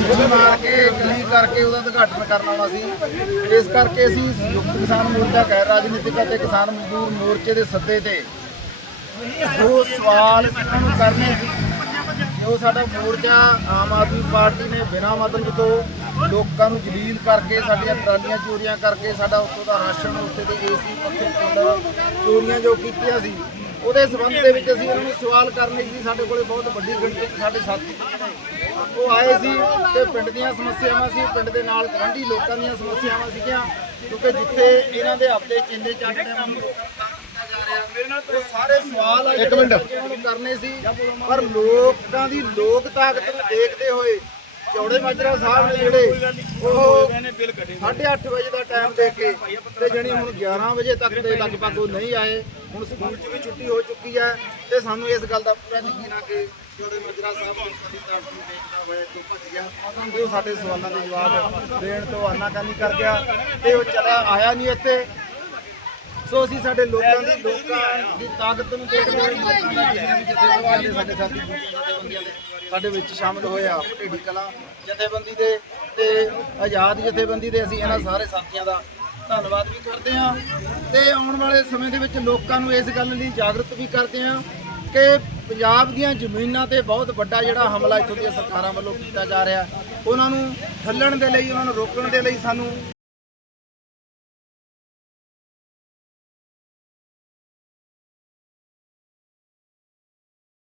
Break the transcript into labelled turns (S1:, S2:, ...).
S1: ਉਹਦੇ ਮਾਰ ਕੇ ਗਲੀ ਕਰਕੇ ਉਹਦਾ ਉਦਘਾਟਨ ਕਰਨ ਆਉਣਾ ਸੀ। ਇਸ ਕਰਕੇ ਅਸੀਂ ਸੰਯੁਕਤ ਕਿਸਾਨ ਮੋਰਚਾ, ਗੈਰ ਰਾਜਨੀਤਿਕ ਅਤੇ ਕਿਸਾਨ ਮਜ਼ਦੂਰ ਮੋਰਚੇ ਦੇ ਸੱਦੇ ਤੇ ਉਹ ਸਵਾਲ ਉਹਨਾਂ ਨੂੰ ਕਰਨੇ ਸੀ। ਜੋ ਸਾਡਾ ਮੋਰਚਾ ਆਮ ਆਦਮੀ ਪਾਰਟੀ ਨੇ ਬਿਨਾਂ ਮਤਲਬ ਤੋਂ ਲੋਕਾਂ ਨੂੰ ਜਲੀਲ ਕਰਕੇ, ਸਾਡੀਆਂ ਟਰਾਲੀਆਂ ਚੋਰੀਆਂ ਕਰਕੇ, ਸਾਡਾ ਉੱਥੋਂ ਦਾ ਰਾਸ਼ਨ, ਉੱਥੇ ਦੇ ਏਸੀ, ਪੱਖੇ ਕੂਲਰ ਚੋਰੀਆਂ ਜੋ ਕੀਤੀਆਂ ਸੀ ਉਹਦੇ ਸਬੰਧ ਦੇ ਵਿੱਚ ਅਸੀਂ ਉਹਨਾਂ ਨੂੰ ਸਵਾਲ ਕਰਨੇ ਸੀ ਸਾਡੇ ਕੋਲੇ ਬਹੁਤ ਵੱਡੀ ਗਿਣਤੀ 'ਚ ਸਾਡੇ ਸਾਥੀ ਉਹ ਆਏ ਸੀ ਤੇ ਪਿੰਡ ਦੀਆਂ ਸਮੱਸਿਆਵਾਂ ਸੀ ਪਿੰਡ ਦੇ ਨਾਲ ਗਵਾਂਢੀ ਲੋਕਾਂ ਦੀਆਂ ਸਮੱਸਿਆਵਾਂ ਸੀਗੀਆਂ ਕਿਉਂਕਿ ਜਿੱਥੇ ਇਹਨਾਂ ਦੇ ਆਪਦੇ ਚਿੰਦੇ ਚੱਟਦੇ ਉਹਨਾਂ ਨੂੰ ਸਾਰੇ ਸਵਾਲ ਆ ਇੱਕ ਮਿੰਟ। ਕਰਨੇ ਸੀ ਪਰ ਲੋਕਾਂ ਦੀ ਲੋਕ ਤਾਕਤ ਨੂੰ ਦੇਖਦੇ ਹੋਏ ਚੌੜੇ ਮਾਜਰਾ ਸਾਹਿਬ ਨੇ ਜਿਹੜੇ ਉਹ 8:30 ਵਜੇ ਦਾ ਟਾਈਮ ਦੇ ਕੇ ਤੇ ਜਣੀ ਹੁਣ 11 ਵਜੇ ਤੱਕ ਦੇ ਲਗਭਗ ਉਹ ਨਹੀਂ ਆਏ ਹੁਣ ਸਕੂਲ 'ਚ ਵੀ ਛੁੱਟੀ ਹੋ ਚੁੱਕੀ ਹੈ ਤੇ ਸਾਨੂੰ ਇਸ ਗੱਲ ਦਾ ਪੂਰਾ ਯਕੀਨ ਆ ਕਿ ਚੌੜੇ ਮਾਜਰਾ ਸਾਹਿਬ ਦੀ ਤਾਕਤ ਨੂੰ ਦੇਖਦਾ ਹੋਇਆ ਜੋ ਭੱਜ ਗਿਆ। ਤੇ ਉਹ ਸਾਡੇ ਸਵਾਲਾਂ ਦੇ ਜਵਾਬ ਦੇਣ ਤੋਂ ਆਨਾਕਾਨੀ ਕਰ ਗਿਆ ਤੇ ਉਹ ਚਲਾ ਆਇਆ ਨਹੀਂ ਇੱਥੇ। ਸੋ ਅਸੀਂ ਸਾਡੇ ਲੋਕਾਂ ਦੀ ਲੋਕਾਂ ਦੀ ਤਾਕਤ ਨੂੰ ਦੇਖਦੇ ਹੋਏ ਲੋਕਾਂ ਦਾ ਜਿੰਨੇ ਸਾਡੇ ਸਾਥੀ ਜਥੇਬੰਦੀਆਂ ਦੇ ਸਾਡੇ ਵਿੱਚ ਸ਼ਾਮਲ ਹੋਏ ਆ ਢੇਡੀ ਕਲਾ ਜਥੇਬੰਦੀ ਦੇ ਤੇ ਆਜ਼ਾਦ ਜਥੇਬੰਦੀ ਦੇ ਅਸੀਂ ਇਹਨਾਂ ਸਾਰੇ ਸਾਥੀਆਂ ਦਾ ਧੰਨਵਾਦ ਵੀ ਕਰਦੇ ਹਾਂ ਤੇ ਆਉਣ ਵਾਲੇ ਸਮੇਂ ਦੇ ਵਿੱਚ ਲੋਕਾਂ ਨੂੰ ਇਸ ਗੱਲ ਲਈ ਜਾਗਰੂਕ ਵੀ ਕਰਦੇ ਹਾਂ ਕਿ ਪੰਜਾਬ ਦੀਆਂ ਜ਼ਮੀਨਾਂ ਤੇ ਬਹੁਤ ਵੱਡਾ ਜਿਹੜਾ ਹਮਲਾ ਇੱਥੋਂ ਦੀਆਂ ਸਰਕਾਰਾਂ ਵੱਲੋਂ ਕੀਤਾ ਜਾ ਰਿਹਾ। ਉਹਨਾਂ ਨੂੰ ਠੱਲਣ ਦੇ ਲਈ, ਉਹਨਾਂ ਨੂੰ ਰੋਕਣ ਦੇ ਲਈ ਸਾਨੂੰ